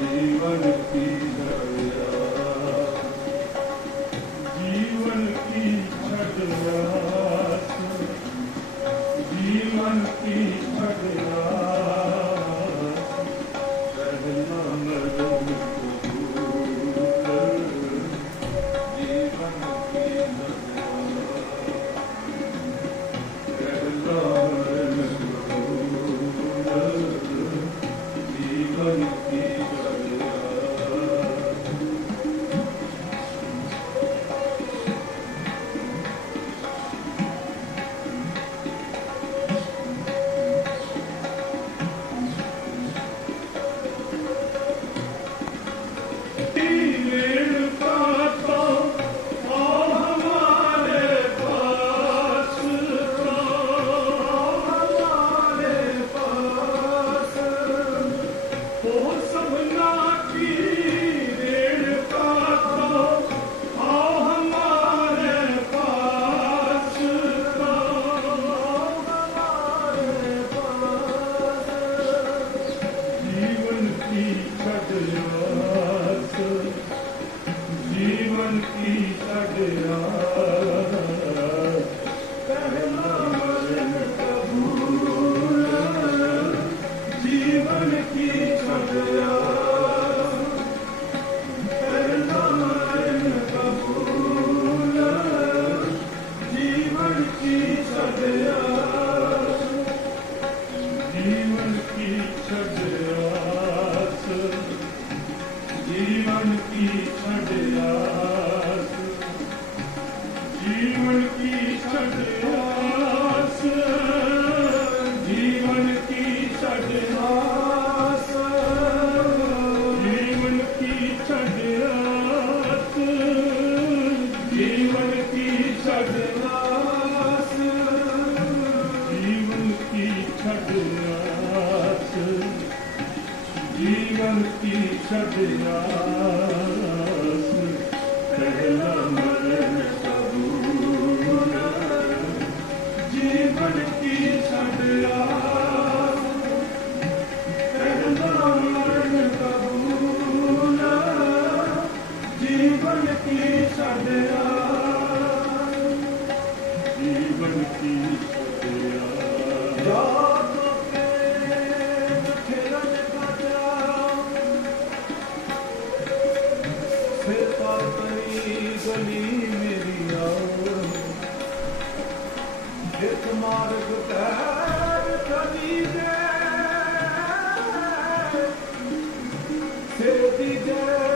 ਜੀਵਨ ਕੀ ਦਇਆ। dois mil ਜੀਵਨ ਕੀ ਛੱਡਣਾ ਮਨ ਕੀ ਛੱਡਿਆ ਪਹਿਲਾ ਮਰਨ ਕਬੂਲ ਜੀਵਨ ਕੀ ਛੱਡਿਆ ਪਹਿਲਾ ਮਰਨ ਕਬੂਲ। ਜੀਵਨ ਕੀ ਛੱਡਿਆ ਜੀਵਨ ਕੀ ਗਈ ਗਲੀ ਮੇਰੀ ਆਓ ਇੱਕ ਮਾਰਗ ਤੈਰ ਕਦੀ ਦੇ ਸਿਰ ਦੀ ਜੜ